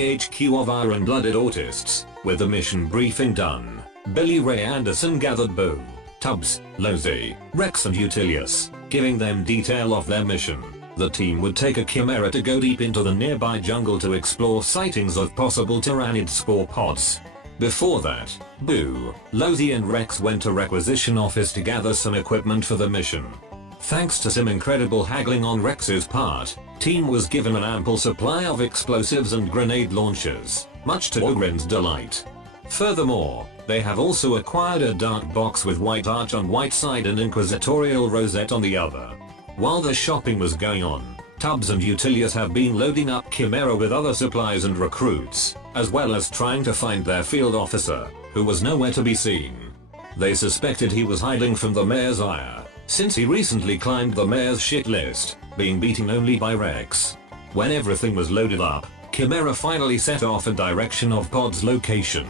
HQ of iron-blooded autists. With the mission briefing done, Billy Ray Anderson gathered Boo, Tubbs, Losey, Rex and Utilius, giving them detail of their mission. The team would take a chimera to go deep into the nearby jungle to explore sightings of possible tyrannid spore pods. Before that, Boo, Losey and Rex went to requisition office to gather some equipment for the mission. Thanks to some incredible haggling on Rex's part, team was given an ample supply of explosives and grenade launchers, much to Ogren's delight. Furthermore, they have also acquired a dark box with white arch on white side and inquisitorial rosette on the other. While the shopping was going on, Tubbs and Utilius have been loading up Chimera with other supplies and recruits, as well as trying to find their field officer, who was nowhere to be seen. They suspected he was hiding from the mayor's ire, since he recently climbed the mayor's shit list, being beaten only by Rex. When everything was loaded up, Chimera finally set off in direction of Pod's location.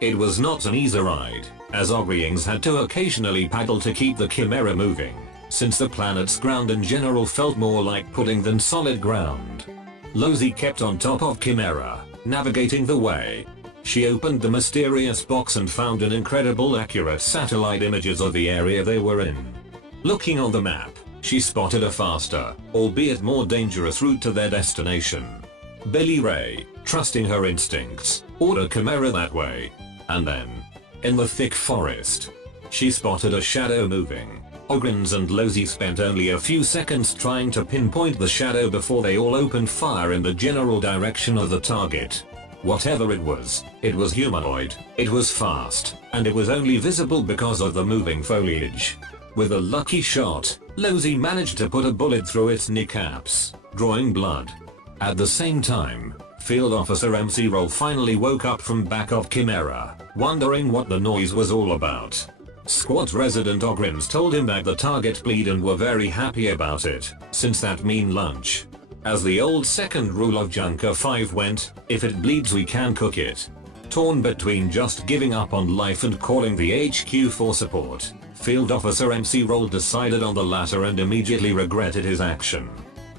It was not an easy ride, as Ogrians had to occasionally paddle to keep the Chimera moving, since the planet's ground in general felt more like pudding than solid ground. Losey kept on top of Chimera, navigating the way. She opened the mysterious box and found an incredible accurate satellite images of the area they were in. Looking on the map, she spotted a faster, albeit more dangerous route to their destination. Billy Ray, trusting her instincts, ordered Chimera that way. And then, in the thick forest, she spotted a shadow moving. Ogrins and Losey spent only a few seconds trying to pinpoint the shadow before they all opened fire in the general direction of the target. Whatever it was humanoid, it was fast, and it was only visible because of the moving foliage. With a lucky shot, Losey managed to put a bullet through its kneecaps, drawing blood. At the same time, Field Officer MC Roll finally woke up from back of Chimera, wondering what the noise was all about. Squad resident Ogrins told him that the target bleed and were very happy about it, since that mean lunch. As the old second rule of Junker 5 went, if it bleeds we can cook it. Torn between just giving up on life and calling the HQ for support, Field Officer MC Roll decided on the latter and immediately regretted his action.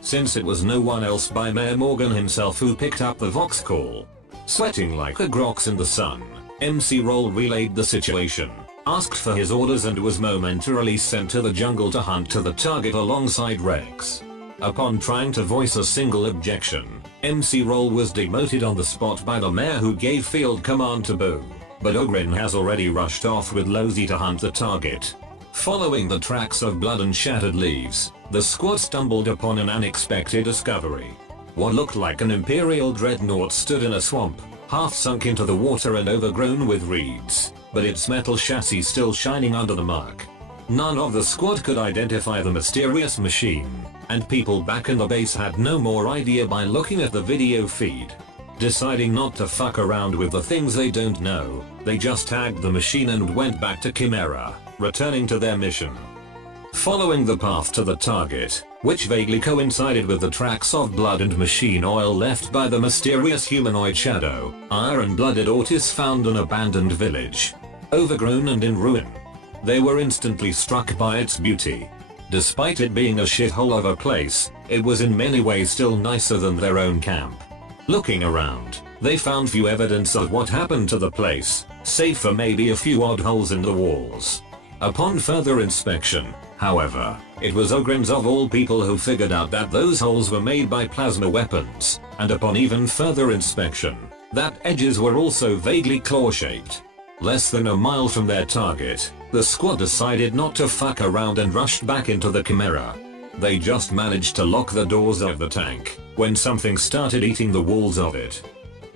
Since it was no one else by Mayor Morgan himself who picked up the Vox call. Sweating like a grox in the sun, MC Roll relayed the situation, asked for his orders and was momentarily sent to the jungle to hunt to the target alongside Rex. Upon trying to voice a single objection, MC Roll was demoted on the spot by the mayor who gave field command to Boo, but Ogrin has already rushed off with Losey to hunt the target. Following the tracks of blood and shattered leaves, the squad stumbled upon an unexpected discovery. What looked like an Imperial dreadnought stood in a swamp, half sunk into the water and overgrown with reeds, but its metal chassis still shining under the muck. None of the squad could identify the mysterious machine, and people back in the base had no more idea by looking at the video feed. Deciding not to fuck around with the things they don't know, they just tagged the machine and went back to Chimera, returning to their mission. Following the path to the target, which vaguely coincided with the tracks of blood and machine oil left by the mysterious humanoid shadow, iron-blooded Autists found an abandoned village, overgrown and in ruin. They were instantly struck by its beauty. Despite it being a shithole of a place, it was in many ways still nicer than their own camp. Looking around, they found few evidence of what happened to the place, save for maybe a few odd holes in the walls. Upon further inspection, however, it was Ogrins of all people who figured out that those holes were made by plasma weapons, and upon even further inspection, that edges were also vaguely claw-shaped. Less than a mile from their target, the squad decided not to fuck around and rushed back into the Chimera. They just managed to lock the doors of the tank, when something started eating the walls of it.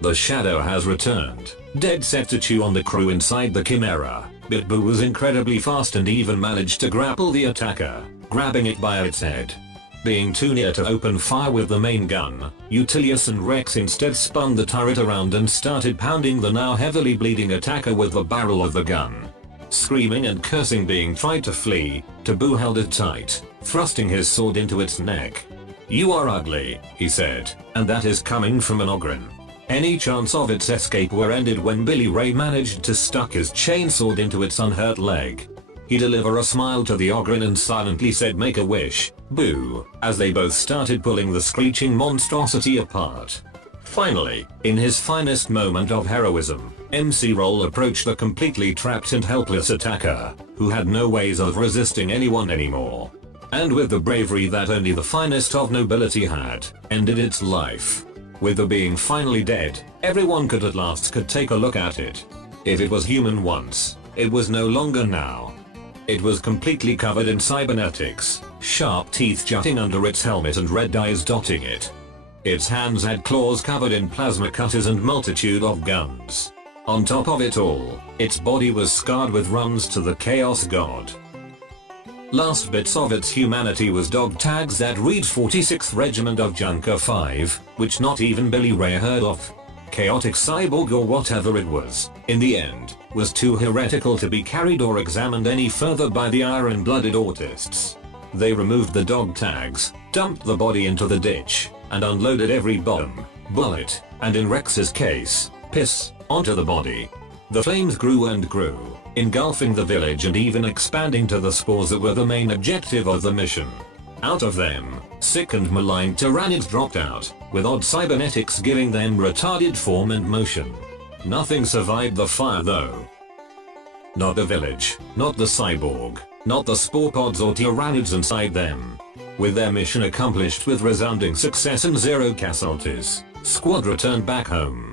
The shadow has returned, dead set to chew on the crew inside the Chimera, but Boo was incredibly fast and even managed to grapple the attacker, grabbing it by its head. Being too near to open fire with the main gun, Utilius and Rex instead spun the turret around and started pounding the now heavily bleeding attacker with the barrel of the gun. Screaming and cursing being tried to flee, Taboo held it tight, thrusting his sword into its neck. "You are ugly," he said, "and that is coming from an Ogrin." Any chance of its escape were ended when Billy Ray managed to stuck his chainsword into its unhurt leg. He delivered a smile to the Ogrin and silently said, "Make a wish, Boo," as they both started pulling the screeching monstrosity apart. Finally, in his finest moment of heroism, MC Roll approached the completely trapped and helpless attacker, who had no ways of resisting anyone anymore. And with the bravery that only the finest of nobility had, ended its life. With the being finally dead, everyone could take a look at it. If it was human once, it was no longer now. It was completely covered in cybernetics, sharp teeth jutting under its helmet and red eyes dotting it. Its hands had claws covered in plasma cutters and multitude of guns. On top of it all, its body was scarred with runs to the Chaos God. Last bits of its humanity was dog tags that read 46th Regiment of Junker 5, which not even Billy Ray heard of. Chaotic cyborg or whatever it was, in the end, was too heretical to be carried or examined any further by the iron-blooded autists. They removed the dog tags, dumped the body into the ditch, and unloaded every bomb, bullet, and in Rex's case, piss, onto the body. The flames grew and grew, engulfing the village and even expanding to the spores that were the main objective of the mission. Out of them, sick and malign tyrannids dropped out, with odd cybernetics giving them retarded form and motion. Nothing survived the fire though. Not the village, not the cyborg, not the spore pods or tyrannids inside them. With their mission accomplished with resounding success and zero casualties, Squad returned back home.